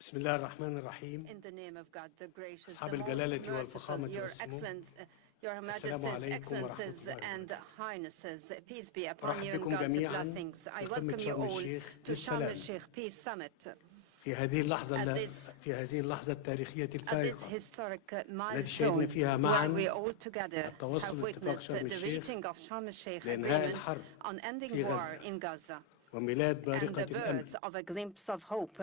بسم الله الرحمن الرحيم. In the name of God, the gracious, أصحاب the most الجلالة merciful, والفخامة Your والسمو. Excellency, Your السلام Majesties, عليكم ورحمة Excellencies, الله and وبركاته. Highnesses, peace be upon أرحب you and بكم God's جميعاً blessings. I في قمة welcome you شرم all الشيخ to Sharm للسلام. el-Sheikh Peace Summit. في هذه اللحظة التاريخية At this الفارقة historic التي شهدنا milestone فيها where معاً we all together التوصل have لاتفاق witnessed شرم the الشيخ reaching of Sharm el-Sheikh لإنهاء agreement الحرب on ending في war غزة in Gaza وميلاد and بارقة the الأمل birth of a glimpse of hope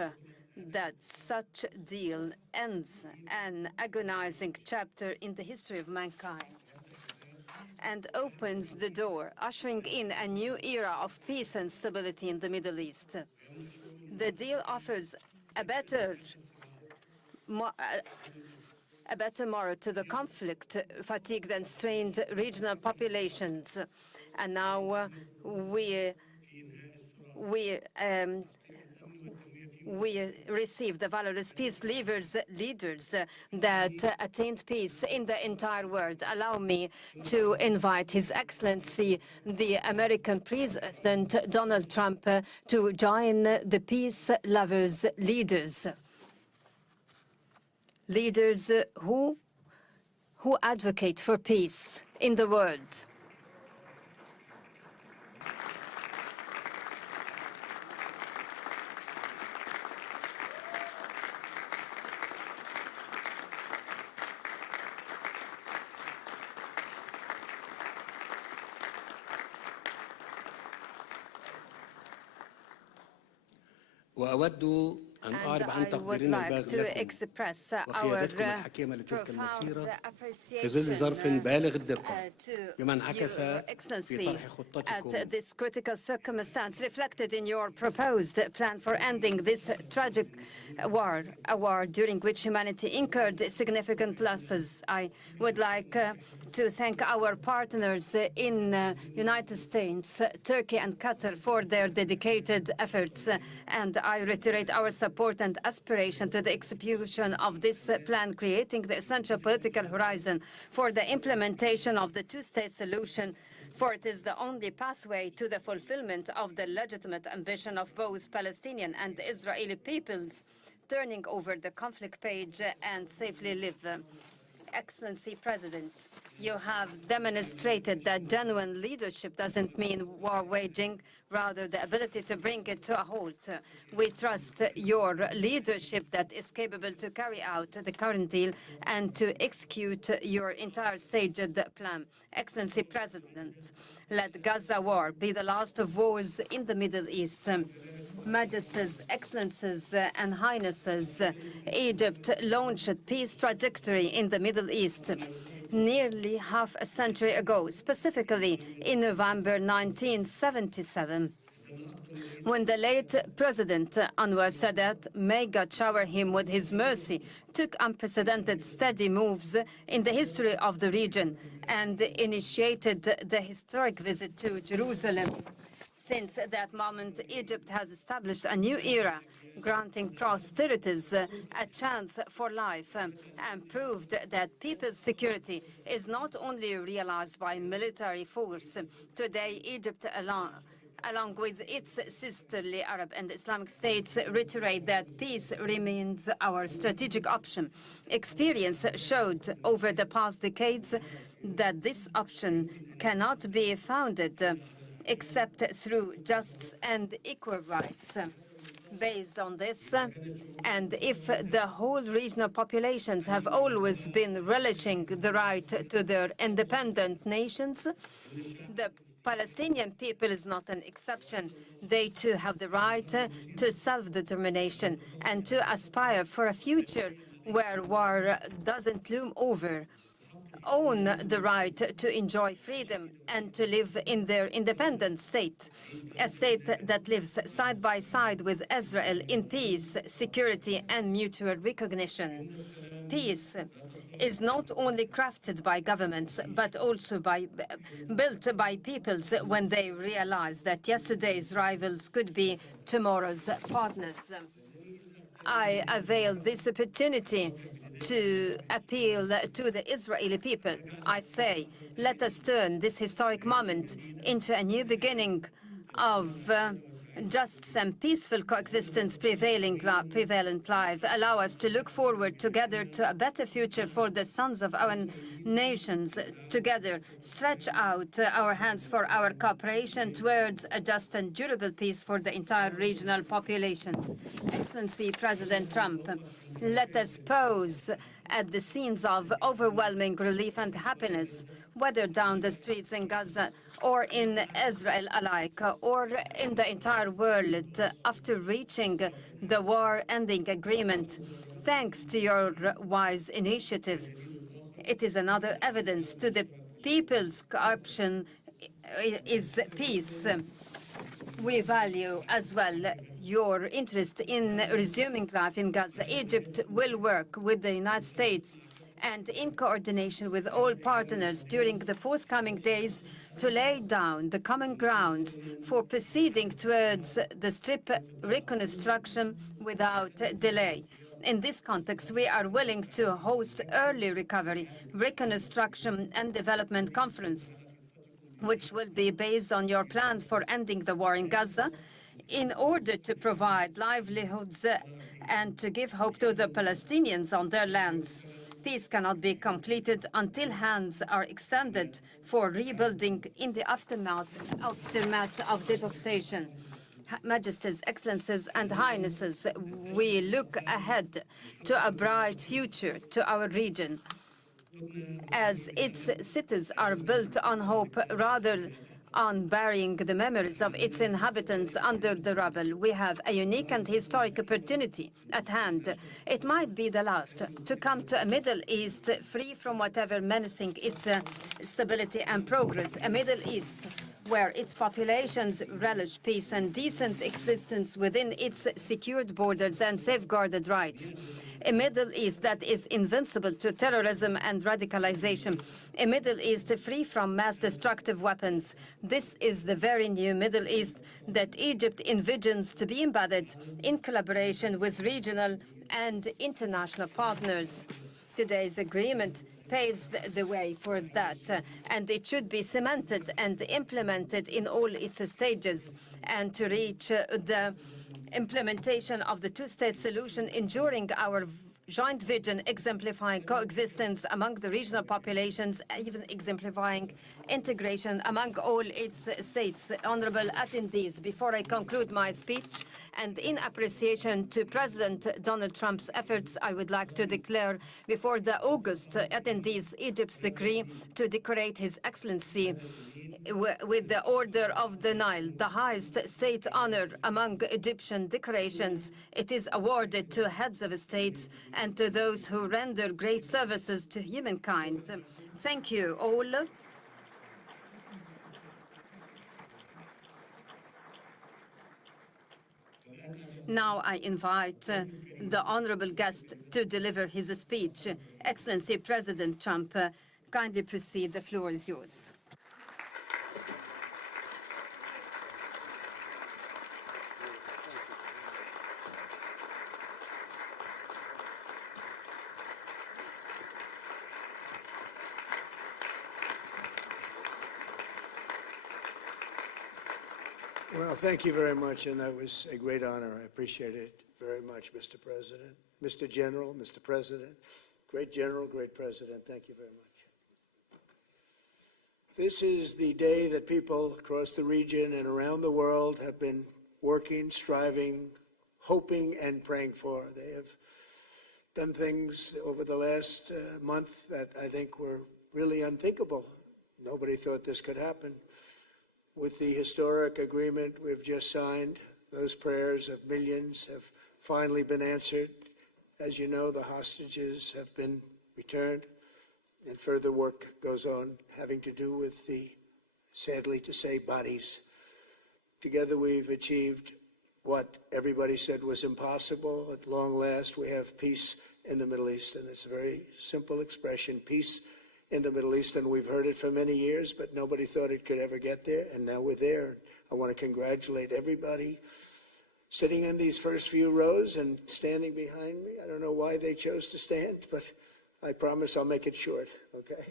that such deal ends an agonizing chapter in the history of mankind and opens the door, ushering in a new era of peace and stability in the Middle East. The deal offers a better morrow to the conflict-fatigued and strained regional populations. And now we receive the valorous peace leaders that attained peace in the entire world. Allow me to invite His Excellency, the American President Donald Trump, to join the peace lovers leaders who advocate for peace in the world. وأود أن أعرب عن تقديرنا البالغ لكم وقيادتكم الحكيمة لتلك المسيرة في ظل ظرف بالغ الدقة بما انعكس في طرح خطتكم. At this critical circumstance reflected in your proposed plan for ending this tragic war, a war during which humanity incurred significant losses. I would like to thank our partners in United States, Turkey and Qatar for their dedicated efforts, and I reiterate our support and aspiration to the execution of this plan, creating the essential political horizon for the implementation of the two-state solution, for it is the only pathway to the fulfillment of the legitimate ambition of both Palestinian and Israeli peoples, turning over the conflict page and safely live. Excellency President, you have demonstrated that genuine leadership doesn't mean war waging, rather the ability to bring it to a halt. We trust your leadership that is capable to carry out the current deal and to execute your entire staged plan. Excellency President, let Gaza war be the last of wars in the Middle East. Majesties, Excellencies, and Highnesses, Egypt launched peace trajectory in the Middle East nearly half a century ago, specifically in November 1977, when the late President Anwar Sadat, may God shower him with his mercy, took unprecedented steady moves in the history of the region and initiated the historic visit to Jerusalem. Since that moment, Egypt has established a new era, granting proselytes a chance for life, and proved that people's security is not only realized by military force. Today, Egypt along with its sisterly Arab and Islamic states, reiterate that peace remains our strategic option. Experience showed over the past decades that this option cannot be founded except through just and equal rights. Based on this, and if the whole regional populations have always been relishing the right to their independent nations, the Palestinian people is not an exception. They too have the right to self-determination and to aspire for a future where war doesn't loom over, own the right to enjoy freedom and to live in their independent state, a state that lives side by side with Israel in peace, security, and mutual recognition. Peace is not only crafted by governments, but also built by peoples when they realize that yesterday's rivals could be tomorrow's partners. I avail this opportunity to appeal to the Israeli people. I say, let us turn this historic moment into a new beginning of justice and peaceful coexistence prevalent life allow us to look forward together to a better future for the sons of our nations. Together, stretch out our hands for our cooperation towards a just and durable peace for the entire regional populations. Excellency President Trump, let us pause at the scenes of overwhelming relief and happiness, whether down the streets in Gaza or in Israel alike, or in the entire world, after reaching the war-ending agreement. Thanks to your wise initiative, it is another evidence to the people's option is peace. We value as well your interest in resuming life in Gaza. Egypt will work with the United States and in coordination with all partners during the forthcoming days to lay down the common grounds for proceeding towards the Strip reconstruction without delay. In this context, we are willing to host early recovery, reconstruction and development conference, which will be based on your plan for ending the war in Gaza, in order to provide livelihoods and to give hope to the Palestinians on their lands. Peace cannot be completed until hands are extended for rebuilding in the aftermath of devastation. Majesties, Excellencies, and Highnesses, we look ahead to a bright future to our region, as its cities are built on hope rather on burying the memories of its inhabitants under the rubble. We have a unique and historic opportunity at hand. It might be the last to come to a Middle East free from whatever menacing its stability and progress, a Middle East where its populations relish peace and decent existence within its secured borders and safeguarded rights. A Middle East that is invincible to terrorism and radicalization. A Middle East free from mass destructive weapons. This is the very new Middle East that Egypt envisions to be embedded in collaboration with regional and international partners. Today's agreement paves the way for that, and it should be cemented and implemented in all its stages, and to reach the implementation of the two-state solution, ensuring our joint vision, exemplifying coexistence among the regional populations, even exemplifying integration among all its states. Honorable attendees, before I conclude my speech, and in appreciation to President Donald Trump's efforts, I would like to declare before the August attendees Egypt's decree to decorate His Excellency with the Order of the Nile, the highest state honor among Egyptian decorations. It is awarded to heads of states and to those who render great services to humankind. Thank you all. Now I invite the honorable guest to deliver his speech. Excellency President Trump, kindly proceed. The floor is yours. Well, thank you very much, and that was a great honor. I appreciate it very much, Mr. President. Mr. General, Mr. President, great General, great President, thank you very much. This is the day that people across the region and around the world have been working, striving, hoping, and praying for. They have done things over the last month that I think were really unthinkable. Nobody thought this could happen. With the historic agreement we've just signed, those prayers of millions have finally been answered. As you know, the hostages have been returned, and further work goes on having to do with the, sadly to say, bodies. Together we've achieved what everybody said was impossible. At long last, we have peace in the Middle East, and it's a very simple expression, peace in the Middle East, and we've heard it for many years, but nobody thought it could ever get there, and now we're there. I want to congratulate everybody sitting in these first few rows and standing behind me. I don't know why they chose to stand, but I promise I'll make it short, okay?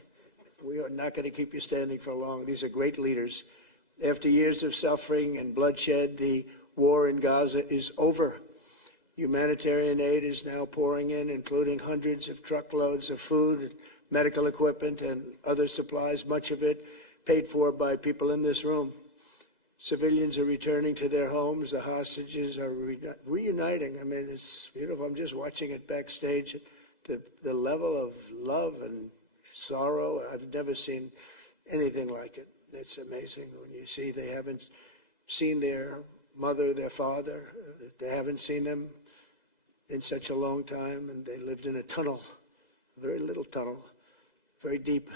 We are not going to keep you standing for long. These are great leaders. After years of suffering and bloodshed, the war in Gaza is over. Humanitarian aid is now pouring in, including hundreds of truckloads of food, medical equipment, and other supplies, much of it paid for by people in this room. Civilians are returning to their homes. The hostages are reuniting. I mean, it's beautiful. I'm just watching it backstage. The level of love and sorrow, I've never seen anything like it. It's amazing when you see they haven't seen their mother, their father. They haven't seen them in such a long time, and they lived in a tunnel, a very little tunnel, very deep.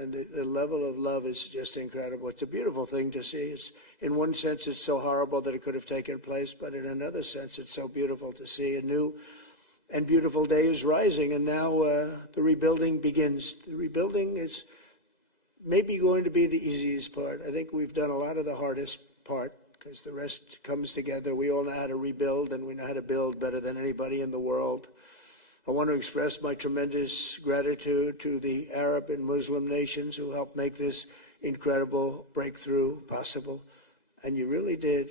And the level of love is just incredible. It's a beautiful thing to see. In one sense, it's so horrible that it could have taken place, but in another sense, it's so beautiful to see. A new and beautiful day is rising, and now the rebuilding begins. The rebuilding is maybe going to be the easiest part. I think we've done a lot of the hardest part, because the rest comes together. We all know how to rebuild, and we know how to build better than anybody in the world. I want to express my tremendous gratitude to the Arab and Muslim nations who helped make this incredible breakthrough possible. And you really did.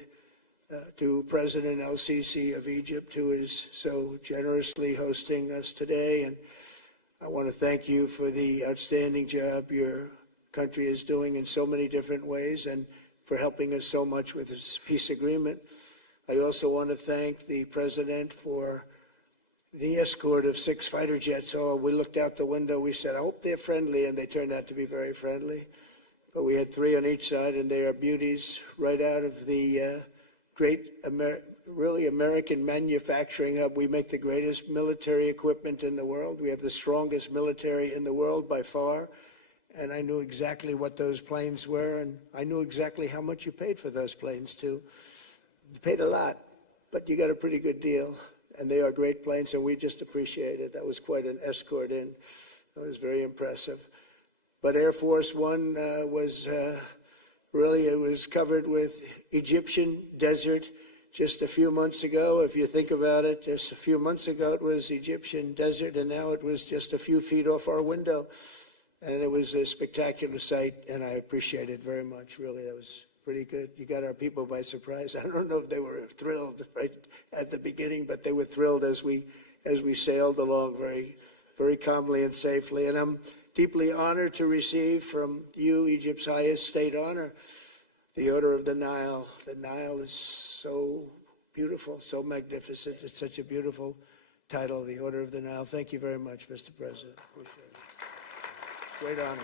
To President El-Sisi of Egypt, who is so generously hosting us today. And I want to thank you for the outstanding job your country is doing in so many different ways, and for helping us so much with this peace agreement. I also want to thank the President for the escort of 6 fighter jets. Oh, we looked out the window, we said, I hope they're friendly, and they turned out to be very friendly. But we had 3 on each side, and they are beauties right out of the great, really American manufacturing hub. We make the greatest military equipment in the world. We have the strongest military in the world by far. And I knew exactly what those planes were, and I knew exactly how much you paid for those planes, too. You paid a lot, but you got a pretty good deal. And they are great planes, and we just appreciate it. That was quite an escort in. That was very impressive. But Air Force One was really, it was covered with Egyptian desert just a few months ago. If you think about it, just a few months ago it was Egyptian desert, and now it was just a few feet off our window. And it was a spectacular sight, and I appreciate it very much. Really, that was pretty good. You got our people by surprise. I don't know if they were thrilled right at the beginning, but they were thrilled as we sailed along very, very calmly and safely. And I'm deeply honored to receive from you, Egypt's highest state honor, the Order of the Nile. The Nile is so beautiful, so magnificent. It's such a beautiful title, the Order of the Nile. Thank you very much, Mr. President. Appreciate it. Great honor.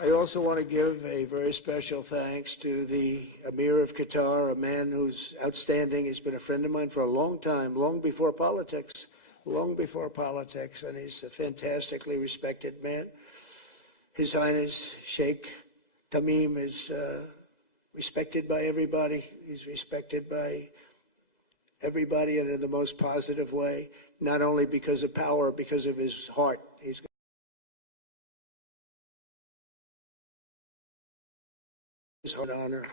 I also want to give a very special thanks to the Emir of Qatar, a man who's outstanding. He's been a friend of mine for a long time, long before politics, and he's a fantastically respected man. His Highness Sheikh Tamim is respected by everybody. He's respected by everybody, and in the most positive way, not only because of power, because of his heart. He's his heart honor.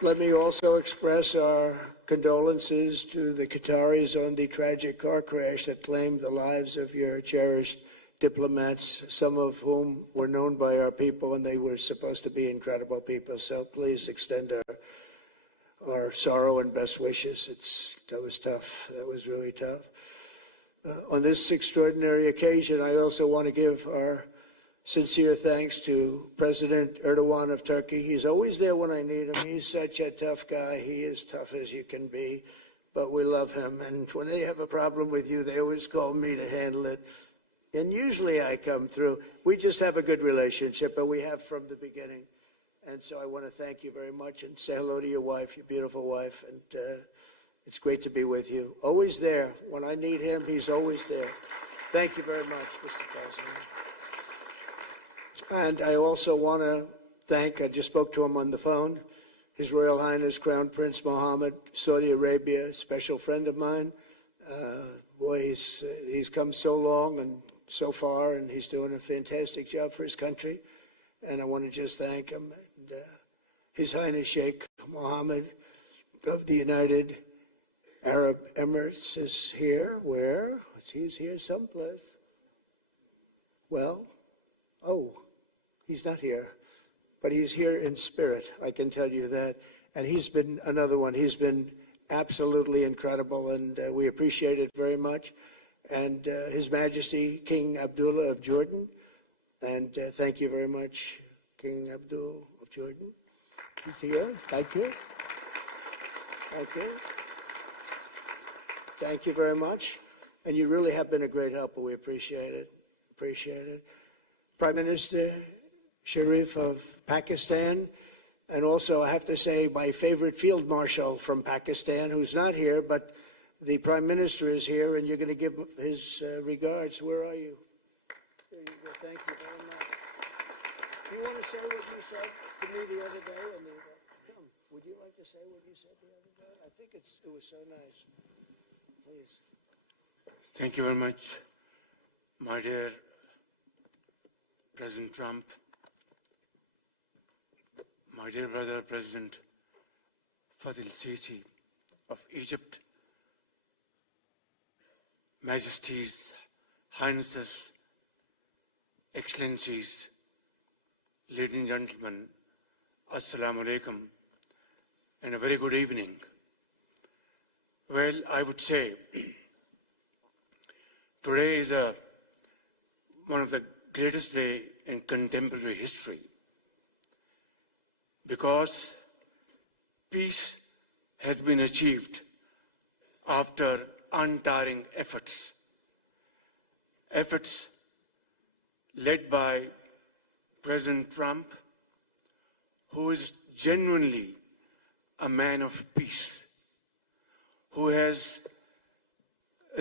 Let me also express our condolences to the Qataris on the tragic car crash that claimed the lives of your cherished diplomats, some of whom were known by our people, and they were supposed to be incredible people. So please extend our sorrow and best wishes. That was tough. That was really tough. On this extraordinary occasion, I also want to give our sincere thanks to President Erdogan of Turkey. He's always there when I need him. He's such a tough guy. He is tough as you can be, but we love him. And when they have a problem with you, they always call me to handle it. And usually I come through. We just have a good relationship, but we have from the beginning. And so I want to thank you very much and say hello to your wife, your beautiful wife. And it's great to be with you. Always there. When I need him, he's always there. Thank you very much, Mr. President. And I also want to thank, I just spoke to him on the phone, His Royal Highness Crown Prince Mohammed, Saudi Arabia, a special friend of mine. Boy, he's come so long and so far, and he's doing a fantastic job for his country. And I want to just thank him. And, His Highness Sheikh Mohammed of the United Arab Emirates is here. Where? He's here someplace. Well, oh, he's not here. but he's here in spirit, I can tell you that. And he's been another one. He's been absolutely incredible, and we appreciate it very much. And His Majesty King Abdullah of Jordan, and thank you very much, King Abdul of Jordan. He's here. Thank you. Thank you. Thank you very much. And you really have been a great helper. We appreciate it. Appreciate it. Prime Minister Sharif of Pakistan, and also I have to say my favorite Field Marshal from Pakistan, who's not here, but the Prime Minister is here, and you're going to give his regards. Where are you? There you go. Thank you very much. Do you want to say what you said to me the other day? Come, would you like to say what you said the other day? I think it was so nice. Please. Thank you very much, my dear President Trump, my dear brother President Fadil Sisi of Egypt, Majesties, Highnesses, Excellencies, ladies and gentlemen, Assalamu alaikum, and a very good evening. Well, I would say today is one of the greatest days in contemporary history, because peace has been achieved after untiring efforts led by President Trump, who is genuinely a man of peace, who has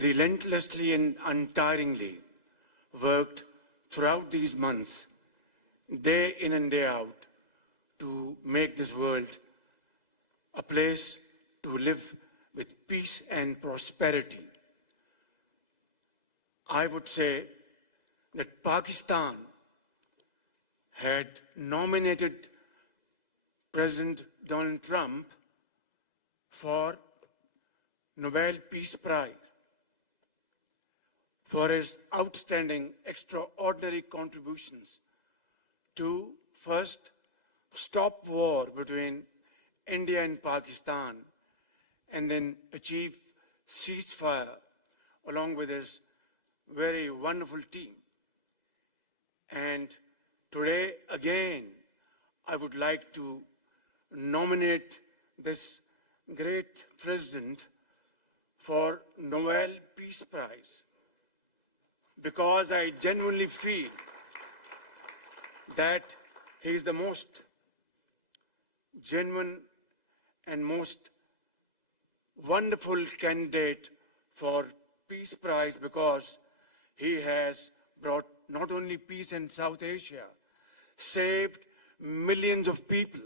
relentlessly and untiringly worked throughout these months, day in and day out, to make this world a place to live with peace and prosperity. I would say that Pakistan had nominated President Donald Trump for Nobel Peace Prize for his outstanding, extraordinary contributions to first stop war between India and Pakistan, and then achieve ceasefire along with his very wonderful team. And today, again, I would like to nominate this great president for Nobel Peace Prize, because I genuinely feel that he is the most genuine and most wonderful candidate for Peace Prize, because he has brought not only peace in South Asia, saved millions of people,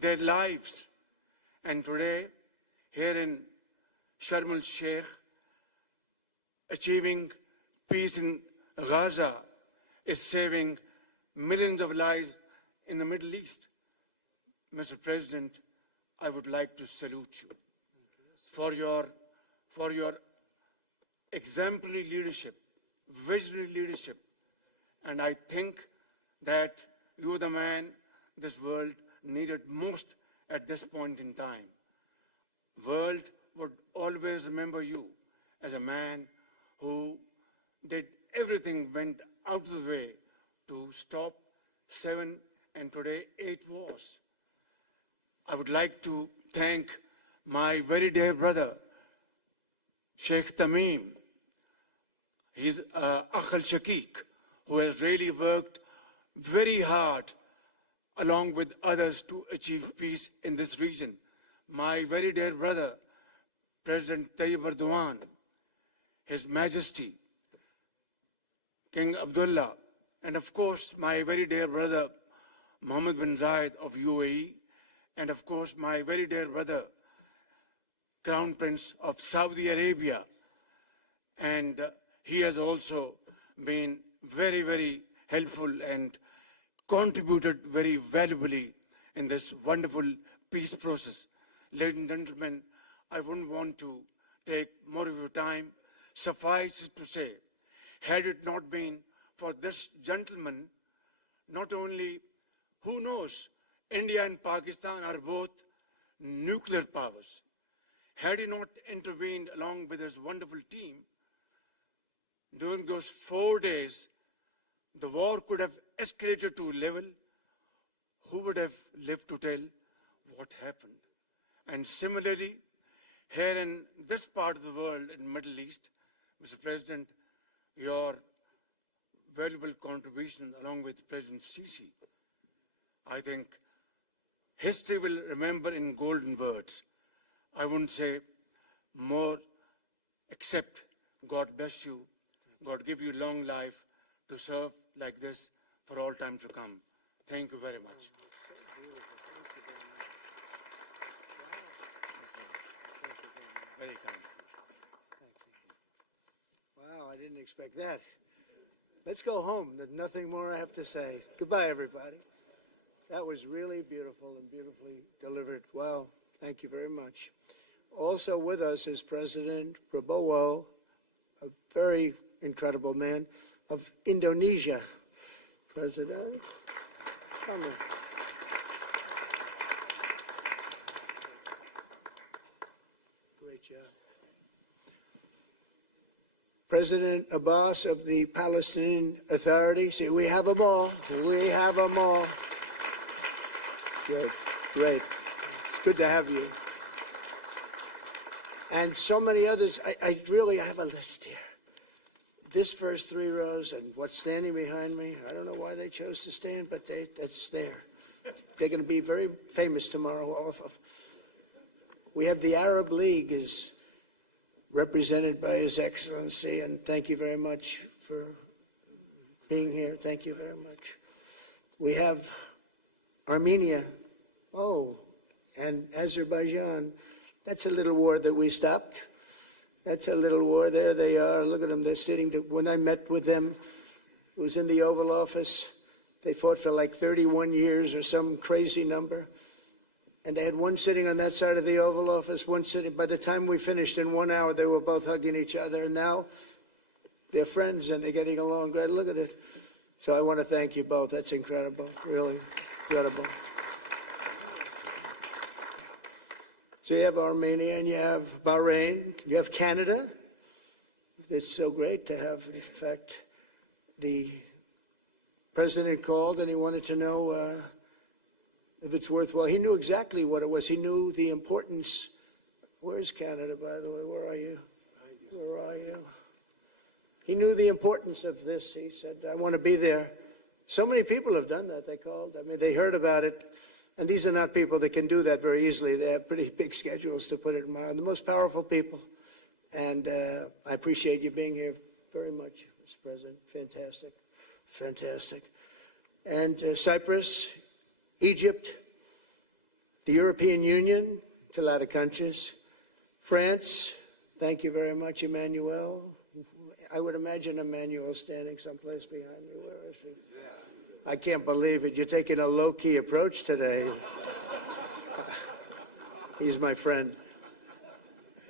their lives. And today, here in Sharm el-Sheikh, achieving peace in Gaza is saving millions of lives in the Middle East. Mr. President, I would like to salute you for your exemplary leadership, visionary leadership. And I think that you are the man this world needed most at this point in time. World would always remember you as a man who did everything, went out of the way to stop 7 and today 8 wars. I would like to thank my very dear brother, Sheikh Tamim. He's Akh al-Shakik, who has really worked very hard along with others to achieve peace in this region. My very dear brother, President Tayyip Erdogan, His Majesty, King Abdullah, and of course my very dear brother, Mohammed bin Zayed of UAE, and of course my very dear brother, Crown Prince of Saudi Arabia. And he has also been very, very helpful and contributed very valuably in this wonderful peace process. Ladies and gentlemen, I wouldn't want to take more of your time. Suffice it to say, had it not been for this gentleman, not only Who knows? India and Pakistan are both nuclear powers. Had he not intervened along with his wonderful team, during those 4 days, the war could have escalated to a level. Who would have lived to tell what happened? And similarly, here in this part of the world, in the Middle East, Mr. President, your valuable contribution along with President Sisi, I think history will remember in golden words. I wouldn't say more, except God bless you, God give you long life to serve like this for all time to come. Thank you very much. Very kind. Wow, I didn't expect that. Let's go home. There's nothing more I have to say. Goodbye, everybody. That was really beautiful and beautifully delivered. Wow, thank you very much. Also with us is President Prabowo, a very incredible man, of Indonesia. President, come here. Great job. President Abbas of the Palestinian Authority. See, we have them all. We have them all. Good, great. It's good to have you. And so many others. I really have a list here. This first 3 rows and what's standing behind me, I don't know why they chose to stand, but that's there. They're going to be very famous tomorrow also. We have the Arab League is represented by His Excellency, and thank you very much for being here. Thank you very much. We have Armenia, and Azerbaijan. That's a little war that we stopped. That's a little war. There they are. Look at them. They're sitting. When I met with them, it was in the Oval Office. They fought for like 31 years or some crazy number. And they had one sitting on that side of the Oval Office, one sitting. By the time we finished in 1 hour, they were both hugging each other. And now they're friends and they're getting along great. Look at it. So I want to thank you both. That's incredible. Really incredible. So you have Armenia and you have Bahrain, you have Canada. It's so great to have, in fact, the president called and he wanted to know if it's worthwhile. He knew exactly what it was. He knew the importance. Where's Canada, by the way? Where are you? Where are you? He knew the importance of this. He said, I want to be there. So many people have done that. They called. I mean, they heard about it. And these are not people that can do that very easily. They have pretty big schedules to put it in mind. The most powerful people. And I appreciate you being here very much, Mr. President. Fantastic. Fantastic. And Cyprus, Egypt, the European Union, it's a lot of countries. France, thank you very much, Emmanuel. I would imagine Emmanuel standing someplace behind you. Where is he? I can't believe it. You're taking a low-key approach today. He's my friend.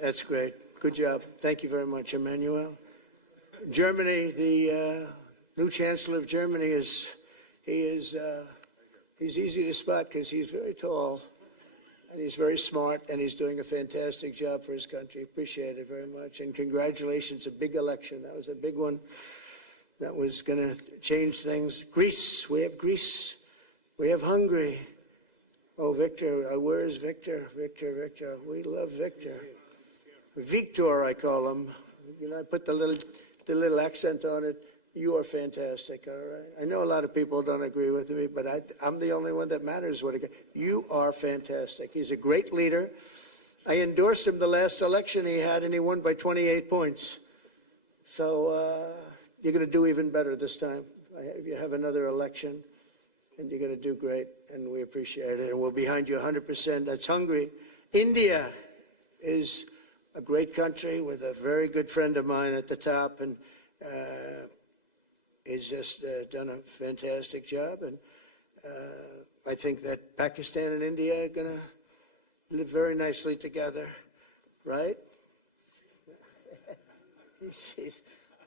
That's great. Good job. Thank you very much, Emmanuel. Germany, the new Chancellor of Germany he's easy to spot because he's very tall and he's very smart and he's doing a fantastic job for his country. Appreciate it very much. And congratulations, a big election. That was a big one. That was going to change things. Greece, we have Greece. We have Hungary. Oh, Victor, where is Victor? Victor. We love Victor. Victor, I call him. You know, I put the little accent on it. You are fantastic, all right? I know a lot of people don't agree with me, but I'm the only one that matters. You are fantastic. He's a great leader. I endorsed him the last election he had, and he won by 28 points. So you're going to do even better this time. You have another election, and you're going to do great, and we appreciate it. And we're behind you 100%. That's Hungary. India is a great country with a very good friend of mine at the top, and he's just done a fantastic job. And I think that Pakistan and India are going to live very nicely together, right?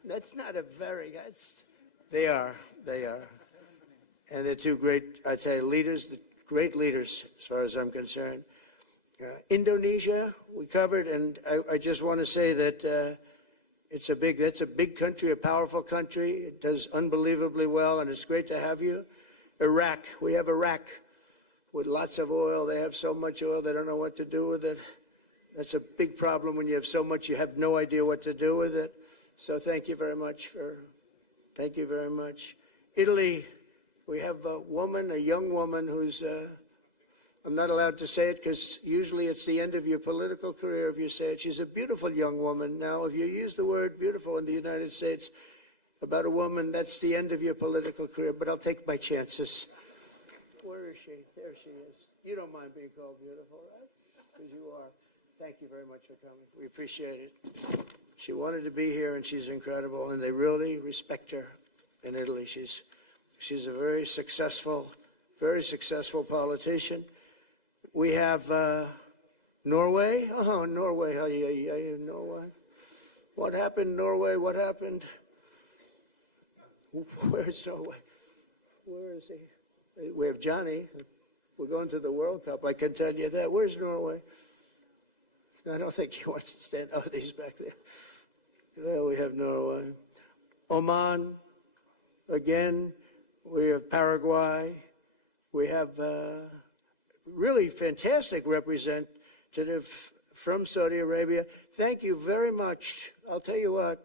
That's not a very, they are. And they're two great, I tell you, leaders, great leaders as far as I'm concerned. Indonesia, we covered, and I just want to say that that's a big country, a powerful country. It does unbelievably well, and it's great to have you. Iraq, we have Iraq with lots of oil. They have so much oil, they don't know what to do with it. That's a big problem when you have so much, you have no idea what to do with it. So thank you very much thank you very much. Italy, we have a young woman who's, I'm not allowed to say it because usually it's the end of your political career if you say it. She's a beautiful young woman. Now, if you use the word beautiful in the United States about a woman, that's the end of your political career, but I'll take my chances. Where is she? There she is. You don't mind being called beautiful, right? Because you are. Thank you very much for coming. We appreciate it. She wanted to be here, and she's incredible, and they really respect her in Italy. She's a very successful politician. We have Norway. Oh, Norway. Norway. What happened, Norway? What happened? Where's Norway? Where is he? We have Johnny. We're going to the World Cup. I can tell you that. Where's Norway? I don't think he wants to stand. Oh, he's back there. Well, we have Norway. Oman. Again, we have Paraguay. We have really fantastic representative from Saudi Arabia. Thank you very much. I'll tell you what,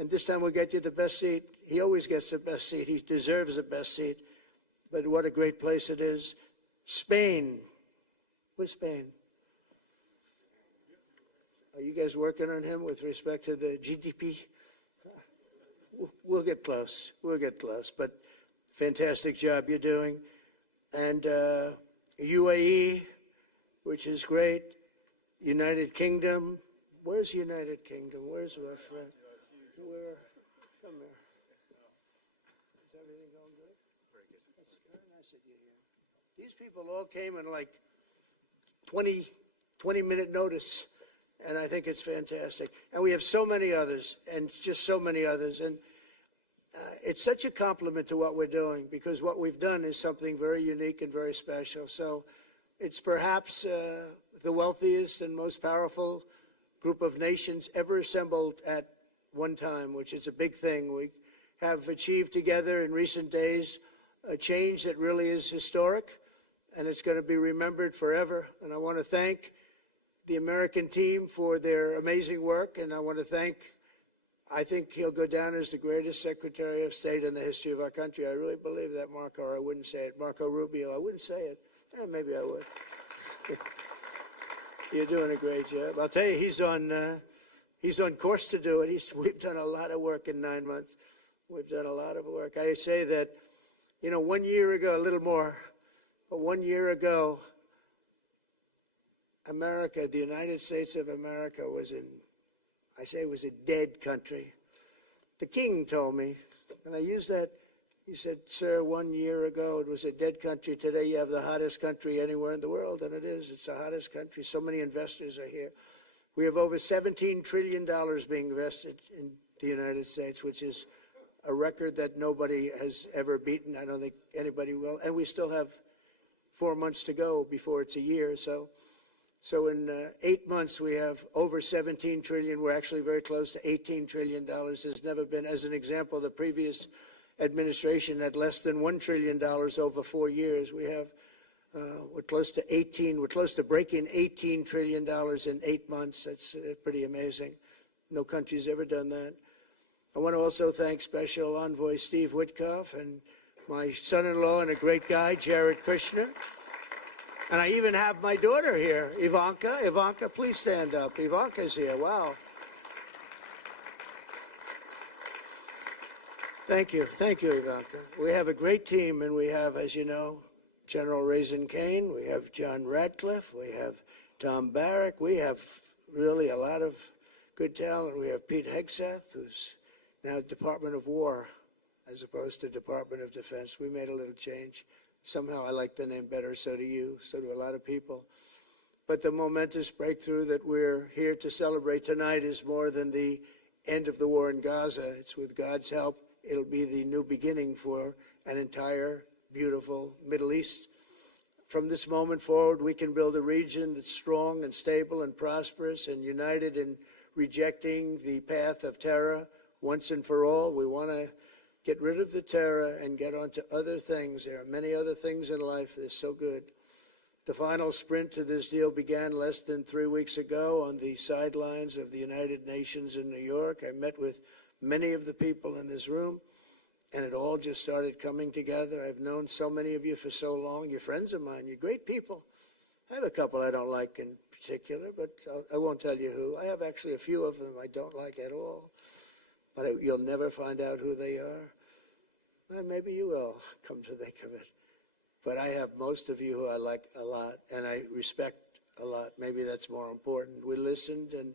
and this time we'll get you the best seat. He always gets the best seat. He deserves the best seat. But what a great place it is. Spain. Where's Spain? Are you guys working on him with respect to the GDP? We'll get close. We'll get close. But fantastic job you're doing. And UAE, which is great. United Kingdom. Where's United Kingdom? Where's my friend? Where? Come here. Is everything going good? Very good. That's very nice of you here. These people all came in like 20-minute notice. And I think it's fantastic. And we have so many others, and just so many others. And it's such a compliment to what we're doing, because what we've done is something very unique and very special. So it's perhaps the wealthiest and most powerful group of nations ever assembled at one time, which is a big thing. We have achieved together in recent days a change that really is historic, and it's going to be remembered forever. And I want to thank the American team for their amazing work, and I want to thank, I think he'll go down as the greatest Secretary of State in the history of our country. I really believe that, Marco, or I wouldn't say it. Marco Rubio, I wouldn't say it. Maybe I would. You're doing a great job. I'll tell you, he's on course to do it. We've done a lot of work in 9 months. We've done a lot of work. I say that, 1 year ago, a little more, but 1 year ago, America, the United States of America was a dead country. The king told me, and I used that, he said, sir, 1 year ago it was a dead country. Today you have the hottest country anywhere in the world, and it is. It's the hottest country. So many investors are here. We have over $17 trillion being invested in the United States, which is a record that nobody has ever beaten. I don't think anybody will. And we still have 4 months to go before it's a year. So in 8 months, we have over 17 trillion. We're actually very close to $18 trillion. There's never been, as an example, the previous administration had less than $1 trillion over 4 years. We have, we're close to breaking $18 trillion in 8 months. That's pretty amazing. No country's ever done that. I want to also thank Special Envoy Steve Witkoff and my son-in-law and a great guy, Jared Kushner. And I even have my daughter here, Ivanka. Ivanka, please stand up. Ivanka's here. Wow. Thank you. Thank you, Ivanka. We have a great team, and we have, as you know, General Raisin Kane. We have John Radcliffe. We have Tom Barrack. We have really a lot of good talent. We have Pete Hegseth, who's now Department of War as opposed to Department of Defense. We made a little change. Somehow I like the name better, so do you, so do a lot of people. But the momentous breakthrough that we're here to celebrate tonight is more than the end of the war in Gaza. It's with God's help, it'll be the new beginning for an entire beautiful Middle East. From this moment forward, we can build a region that's strong and stable and prosperous and united in rejecting the path of terror once and for all. We want to get rid of the terror and get on to other things. There are many other things in life that are so good. The final sprint to this deal began less than 3 weeks ago on the sidelines of the United Nations in New York. I met with many of the people in this room, and it all just started coming together. I've known so many of you for so long. You're friends of mine. You're great people. I have a couple I don't like in particular, but I won't tell you who. I have actually a few of them I don't like at all, but you'll never find out who they are. Well, maybe you will, come to think of it. But I have most of you who I like a lot, and I respect a lot. Maybe that's more important. We listened, and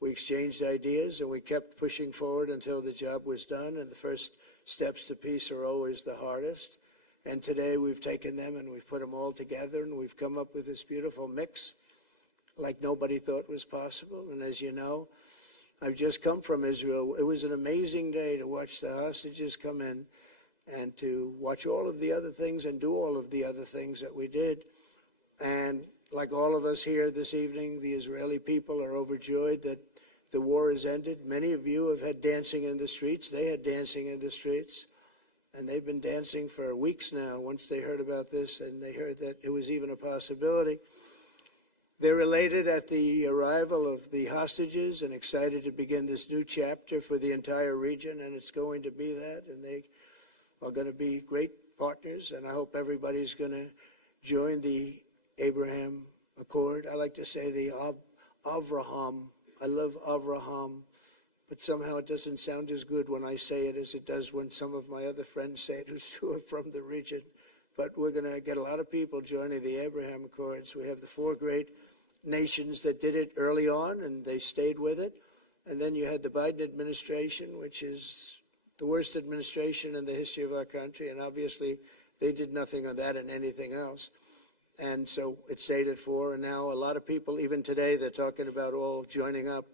we exchanged ideas, and we kept pushing forward until the job was done, and the first steps to peace are always the hardest. And today we've taken them, and we've put them all together, and we've come up with this beautiful mix like nobody thought was possible. And as you know, I've just come from Israel. It was an amazing day to watch the hostages come in, and to watch all of the other things and do all of the other things that we did. And like all of us here this evening, the Israeli people are overjoyed that the war has ended. Many of you have had dancing in the streets. They had dancing in the streets. And they've been dancing for weeks now once they heard about this, and they heard that it was even a possibility. They're elated at the arrival of the hostages and excited to begin this new chapter for the entire region, and it's going to be that. And they are going to be great partners, and I hope everybody's going to join the Abraham Accord. I like to say the Avraham. I love Avraham, but somehow it doesn't sound as good when I say it as it does when some of my other friends say it who are from the region. But we're going to get a lot of people joining the Abraham Accords. We have the 4 great nations that did it early on, and they stayed with it. And then you had the Biden administration, which is the worst administration in the history of our country, and obviously they did nothing on that and anything else. And so it stayed at 4, and now a lot of people, even today, they're talking about all joining up.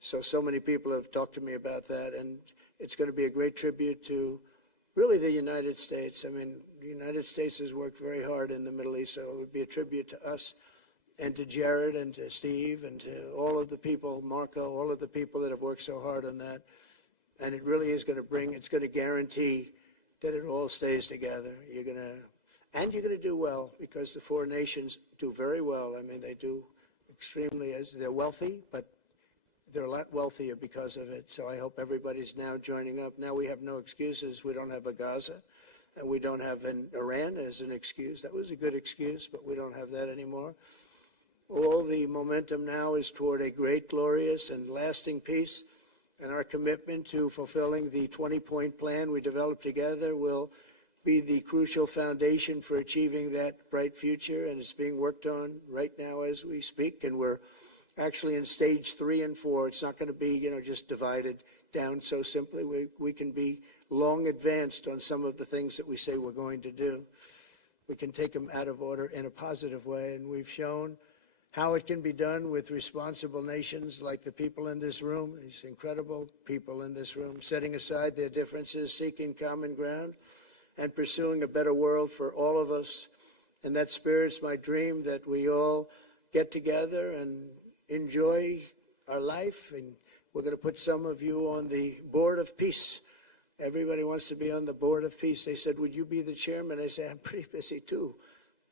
So many people have talked to me about that, and it's going to be a great tribute to really the United States. I mean, the United States has worked very hard in the Middle East, so it would be a tribute to us and to Jared and to Steve and to all of the people, Marco, all of the people that have worked so hard on that. And it really is going to it's going to guarantee that it all stays together. You're going to do well, because the 4 nations do very well. I mean, they do extremely, as they're wealthy, but they're a lot wealthier because of it. So I hope everybody's now joining up. Now we have no excuses. We don't have a Gaza, and we don't have an Iran as an excuse. That was a good excuse, but we don't have that anymore. All the momentum now is toward a great, glorious, and lasting peace. And our commitment to fulfilling the 20-point plan we developed together will be the crucial foundation for achieving that bright future. And it's being worked on right now as we speak. And we're actually in stage 3 and 4. It's not going to be, just divided down so simply. We can be long advanced on some of the things that we say we're going to do. We can take them out of order in a positive way. And we've shown how it can be done with responsible nations like the people in this room, these incredible people in this room, setting aside their differences, seeking common ground, and pursuing a better world for all of us. And that spirit's my dream, that we all get together and enjoy our life. And we're going to put some of you on the Board of Peace. Everybody wants to be on the Board of Peace. They said, would you be the chairman? I say, I'm pretty busy too.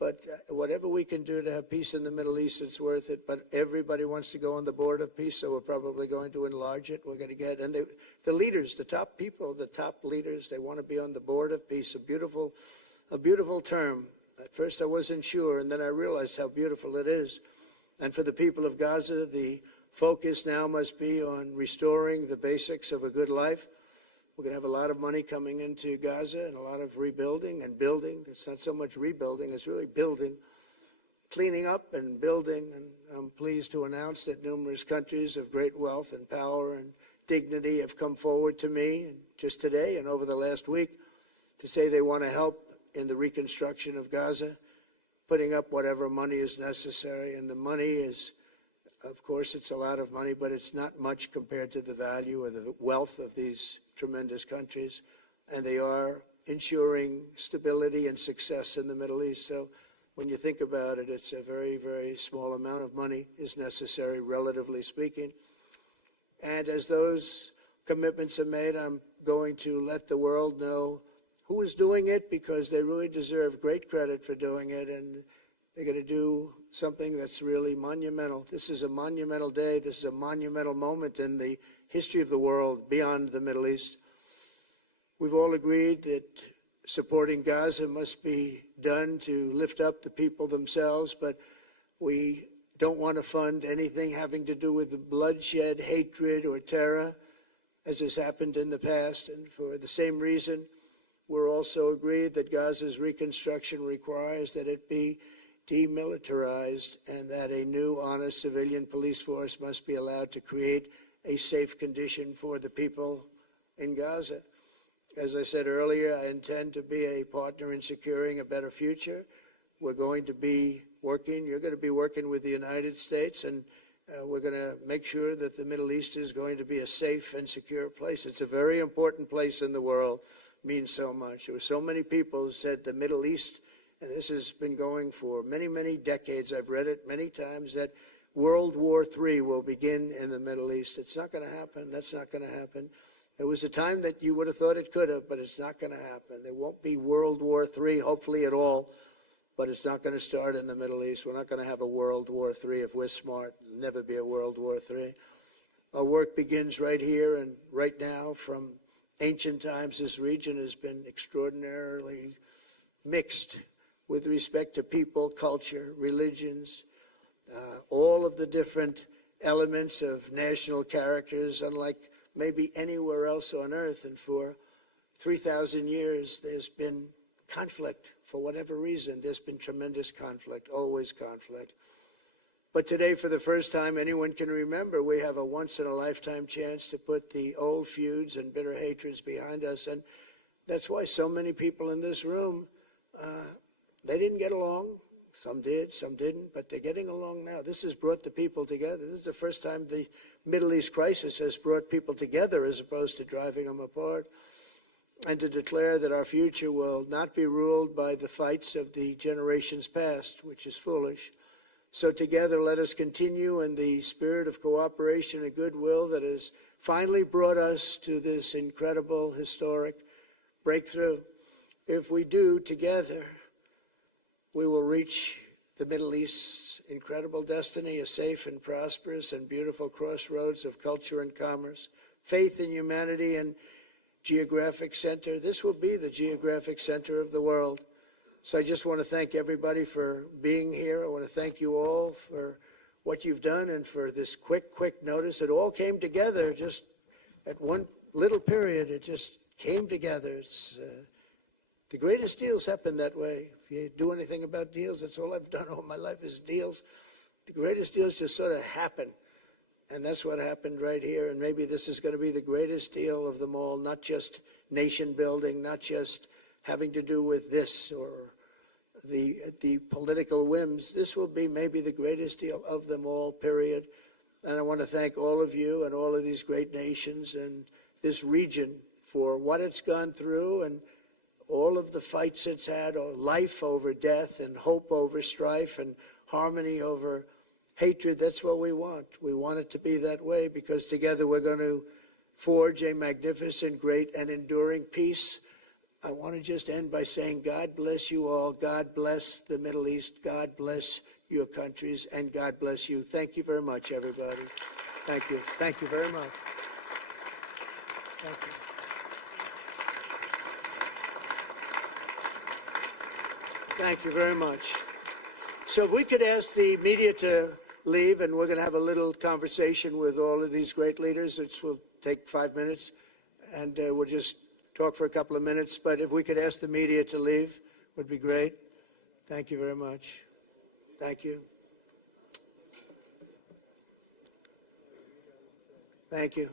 But whatever we can do to have peace in the Middle East, it's worth it. But everybody wants to go on the Board of Peace, so we're probably going to enlarge it. We're going to get, and the leaders, the top people, the top leaders, they want to be on the Board of Peace. A beautiful term. At first I wasn't sure, and then I realized how beautiful it is. And for the people of Gaza, the focus now must be on restoring the basics of a good life. We're going to have a lot of money coming into Gaza and a lot of rebuilding and building. It's not so much rebuilding, it's really building, cleaning up and building. And I'm pleased to announce that numerous countries of great wealth and power and dignity have come forward to me just today and over the last week to say they want to help in the reconstruction of Gaza, putting up whatever money is necessary. And the money is, of course, it's a lot of money, but it's not much compared to the value or the wealth of these tremendous countries. And they are ensuring stability and success in the Middle East. So when you think about it, it's a very, very small amount of money is necessary, relatively speaking. And as those commitments are made, I'm going to let the world know who is doing it, because they really deserve great credit for doing it, and they're going to do something that's really monumental. This is a monumental day. This is a monumental moment in the history of the world beyond the Middle East. We've all agreed that supporting Gaza must be done to lift up the people themselves, but we don't want to fund anything having to do with the bloodshed, hatred, or terror, as has happened in the past. And for the same reason, we're also agreed that Gaza's reconstruction requires that it be demilitarized and that a new, honest civilian police force must be allowed to create a safe condition for the people in Gaza. As I said earlier, I intend to be a partner in securing a better future. We're going to be working, you're going to be working with the United States, and we're going to make sure that the Middle East is going to be a safe and secure place. It's a very important place in the world, means so much. There were so many people who said the Middle East, and this has been going for many, many decades, I've read it many times, that World War III will begin in the Middle East. It's not going to happen. That's not going to happen. There was a time that you would have thought it could have, but it's not going to happen. There won't be World War III, hopefully at all, but it's not going to start in the Middle East. We're not going to have a World War III if we're smart. There'll never be a World War III. Our work begins right here and right now. From ancient times, this region has been extraordinarily mixed with respect to people, culture, religions, all of the different elements of national characters, unlike maybe anywhere else on earth. And for 3,000 years, there's been conflict. For whatever reason, there's been tremendous conflict, always conflict. But today, for the first time anyone can remember, we have a once-in-a-lifetime chance to put the old feuds and bitter hatreds behind us. And that's why so many people in this room, they didn't get along. Some did, some didn't, but they're getting along now. This has brought the people together. This is the first time the Middle East crisis has brought people together as opposed to driving them apart. And to declare that our future will not be ruled by the fights of the generations past, which is foolish. So together, let us continue in the spirit of cooperation and goodwill that has finally brought us to this incredible, historic breakthrough. If we do, together, we will reach the Middle East's incredible destiny, a safe and prosperous and beautiful crossroads of culture and commerce, faith in humanity and geographic center. This will be the geographic center of the world. So I just want to thank everybody for being here. I want to thank you all for what you've done and for this quick notice. It all came together just at one little period. It just came together. It's, the greatest deals happen that way. If you do anything about deals, that's all I've done all my life is deals. The greatest deals just sort of happen. And that's what happened right here. And maybe this is going to be the greatest deal of them all, not just nation building, not just having to do with this or the political whims. This will be maybe the greatest deal of them all, period. And I want to thank all of you and all of these great nations and this region for what it's gone through and all of the fights it's had, or life over death and hope over strife and harmony over hatred. That's what we want. We want it to be that way because together we're going to forge a magnificent, great, and enduring peace. I want to just end by saying God bless you all. God bless the Middle East. God bless your countries. And God bless you. Thank you very much, everybody. Thank you. Thank you very much. Thank you. Thank you very much. So if we could ask the media to leave, and we're going to have a little conversation with all of these great leaders, which will take 5 minutes, and we'll just talk for a couple of minutes. But if we could ask the media to leave, would be great. Thank you very much. Thank you. Thank you.